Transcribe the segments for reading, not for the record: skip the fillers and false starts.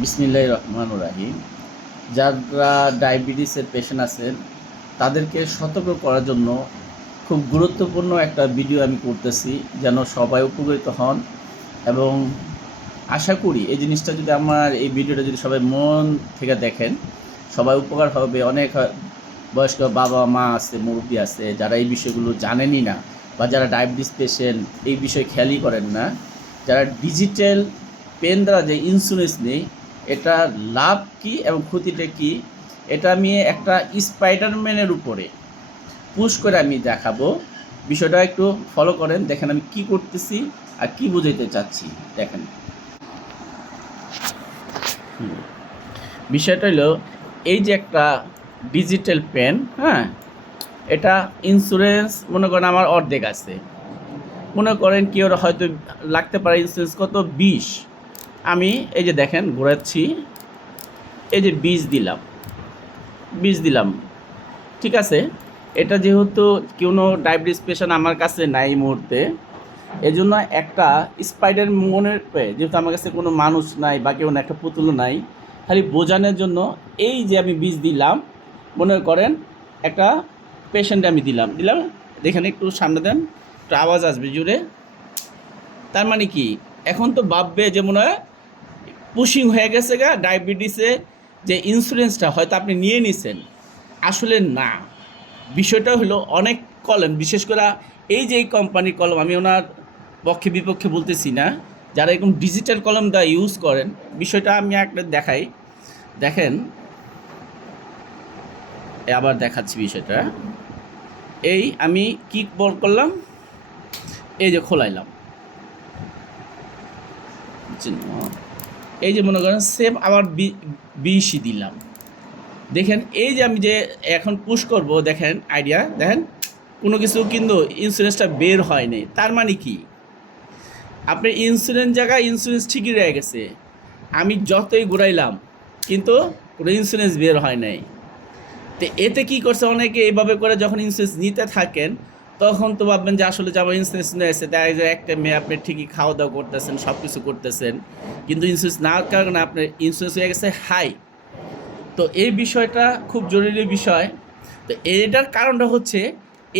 বিসমিল্লাহির রহমানির রহিম। যারা ডায়াবেটিসের পেশেন্ট আছেন তাদেরকে সতর্ক করার জন্য খুব গুরুত্বপূর্ণ একটা ভিডিও আমি করতেছি, যেন সবাই উপকৃত হন। এবং আশা করি এই জিনিসটা যদি আমার এই ভিডিওটা যদি সবাই মন থেকে দেখেন, সবাই উপকার হবে। অনেক বয়স্ক বাবা মা আছে, মুরব্বী আছে, যারা এই বিষয়গুলো জানেনই না, বা যারা ডায়াবেটিস পেশেন্ট এই বিষয় খেয়ালই করেন না। যারা ডিজিটাল পেন দ্বারা যে ইন্স্যুরেন্স নেই, এটা লাভ কি এবং ক্ষতিটা কি, এটা আমি একটা স্পাইডারম্যানের উপরে পুশ করে আমি দেখাবো। বিষয়টা একটু ফলো করেন, দেখেন আমি কি করতেছি আর কি বুঝাইতে চাচ্ছি। দেখেন, বিষয়টা হলো এই যে একটা ডিজিটাল পেন, হ্যাঁ, এটা ইন্স্যুরেন্স মনে করেন আমার অর্ধেক আছে। মনে করেন কি ওরা হয়তো লাগতে পারে ইন্স্যুরেন্স কত 20, আমি এই যে দেখেন ঘোরাচ্ছি, এই যে 20 দিলাম, ঠিক আছে। এটা যেহেতু কোনো ডায়াবেটিস পেশেন্ট আমার কাছে নাই এই মুহূর্তে, এই জন্য একটা স্পাইডার মনের যেহেতু আমার কাছে কোনো মানুষ নাই বা কেউ একটা পুতুল নাই, খালি বোঝানোর জন্য এই যে আমি 20 দিলাম, মনে করেন একটা পেশেন্টে আমি দিলাম দেখেন একটু সামনে দেন, একটু আওয়াজ আসবে জুড়ে। তার মানে কি, এখন তো ভাববে যে মনে হয় পুশিং হয়ে গেছে গা ডায়াবেটিসে, যে ইন্স্যুরেন্সটা হয়তো আপনি নিয়ে নিছেন। আসলে না, বিষয়টা হলো অনেক কলম, বিশেষ করে এই যে এই কোম্পানির কলম, আমি ওনার পক্ষে বিপক্ষে বলতেছি না, যারা এরকম ডিজিটাল কলমটা ইউজ করেন, বিষয়টা আমি একটা দেখাই। দেখেন, আবার দেখাচ্ছি বিষয়টা। এই আমি কি করলাম, এই যে খোলাইলাম, এই যে মনে করেন সেম আবার 20 দিলাম। দেখেন এই যে আমি যে এখন পুশ করব, দেখেন আইডিয়া, দেখেন কোনো কিছু কিন্তু ইন্স্যুরেন্সটা বের হয়নি। তার মানে কি, আপনার ইন্স্যুরেন্স জায়গায় ইন্স্যুরেন্স ঠিকই রয়ে গেছে, আমি যতই ঘুরাইলাম কিন্তু কোনো ইন্স্যুরেন্স বের হয় নাই। তো এতে কি করছে, অনেকে এইভাবে করে যখন ইন্স্যুরেন্স নিতে থাকেন, তখন তো ভাববেন যে আসলে যাবো ইন্স্যুরেন্স নিয়েছে, দেখা যায় একটা মেয়ে আপনি ঠিকই খাওয়া দাওয়া করতেছেন, সব কিছু করতেছেন, কিন্তু ইন্স্যুরেন্স না কারণে আপনার ইন্স্যুরেন্স হয়ে গেছে হাই। তো এই বিষয়টা খুব জরুরি বিষয়। তো এটার কারণটা হচ্ছে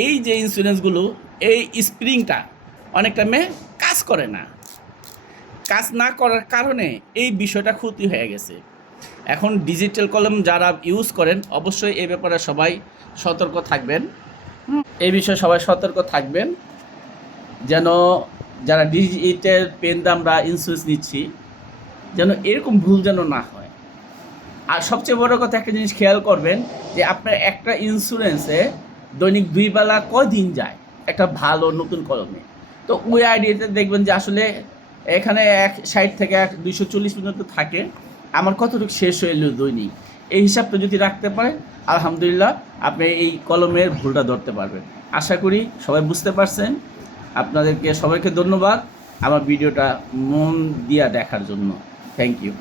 এই যে ইন্স্যুরেন্সগুলো, এই স্প্রিংটা অনেক টাইমে কাজ করে না, কাজ না করার কারণে এই বিষয়টা ক্ষতি হয়ে গেছে। এখন ডিজিটাল কলম যারা ইউজ করেন, অবশ্যই এই ব্যাপারে সবাই সতর্ক থাকবেন। এই বিষয়ে সবাই সতর্ক থাকবেন, যেন যারা ডিজিটাল পেন দিয়ে আমরা ইন্স্যুরেন্স নিচ্ছি, যেন এরকম ভুল যেন না হয়। আর সবচেয়ে বড় কথা, একটা জিনিস খেয়াল করবেন যে আপনার একটা ইন্স্যুরেন্সে দৈনিক 2 বেলা কয়দিন যায় একটা ভালো নতুন কলমে। তো ওই আইডিয়াতে দেখবেন যে আসলে এখানে 60 থেকে 240 পর্যন্ত থাকে, আমার কতটুকু শেষ হয়ে এলো দৈনিক, এই হিসাবটা যদি রাখতে পারেন, আলহামদুলিল্লাহ আপনি এই কলমের ভুলটা ধরতে পারবেন। আশা করি সবাই বুঝতে পারছেন। আপনাদেরকে সবাইকে ধন্যবাদ আমার ভিডিওটা মন দিয়া দেখার জন্য। Thank you.